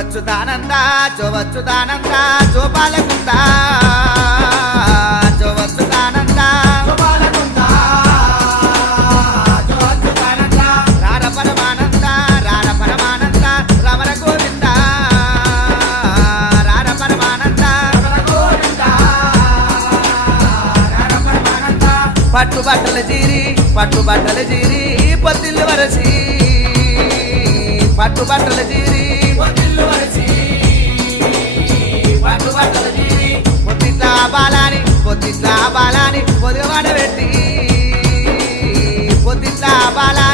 చూపచ్చు దానంద చూపచ్చు దానంద రార పరమానంద రార పట్టు బట్టల జీరి పట్టు బట్టల జీరి పొద్దులు వరసి. పట్టు బట్టల జీరి పొద్దిట్లా బాలని పొద్దిట్లా బాలని పొదిగబడబెట్టి పొద్దిట్లా బాలని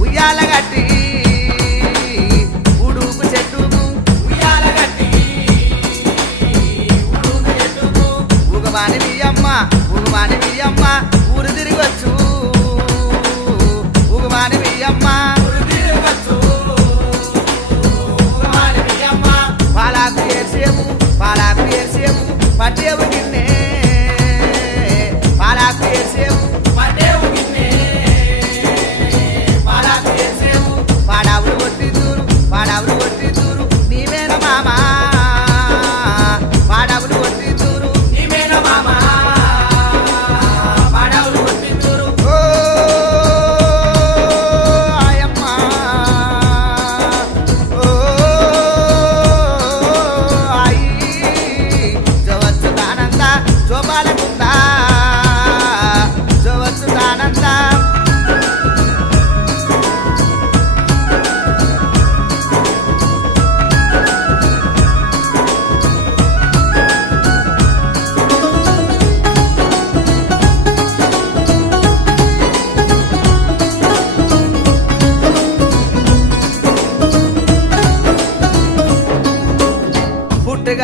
ఉయ్యాల గట్టి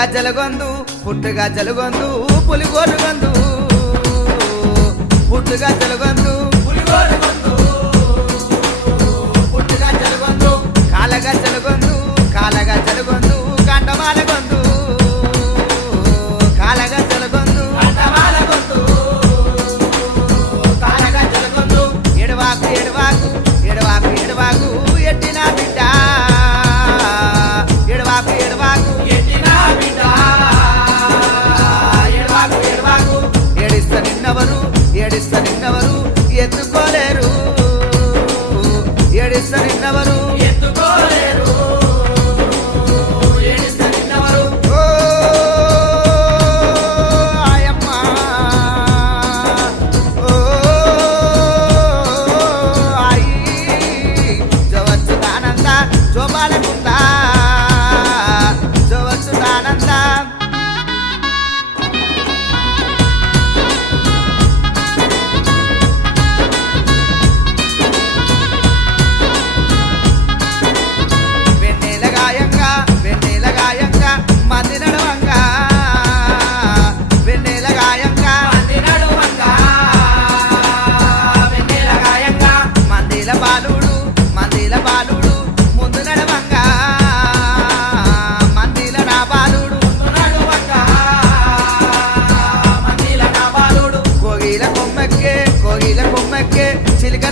గజ్జల గొందు పుట్టు గజ్జల గొందు పులిగోరు గొందు పుట్టు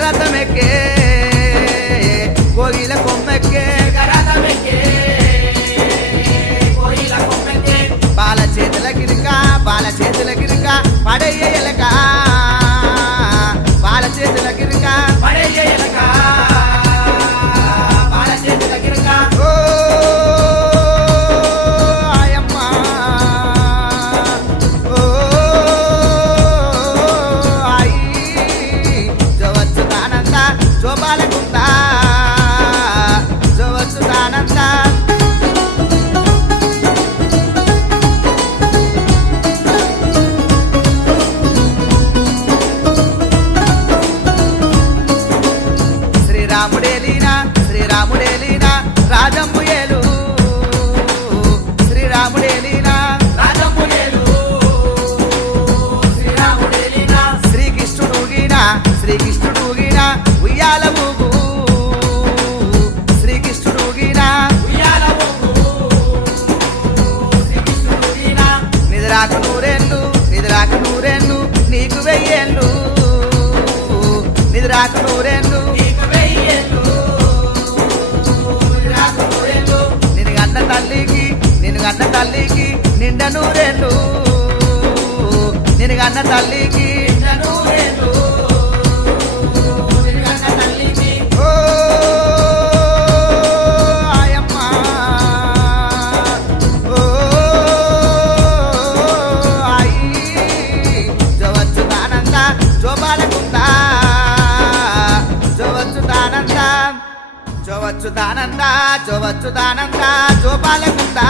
आत्म के చూపాలనుకుంటా చూవచ్చుతానంతా శ్రీరాముడే రాక నూరేళ్ళు నిధి రాక నూరేళ్ళు నీకు వెయ్యేళ్ళు. నిధి రాక నూరేళ్ళు నేను గన్న తల్లికి నేను గన్న తల్లికి నిండ నూరేళ్ళు. నేను గన్న తల్లికి చూవచ్చు దానందా చూవచ్చు దానందా చూపాలకుందా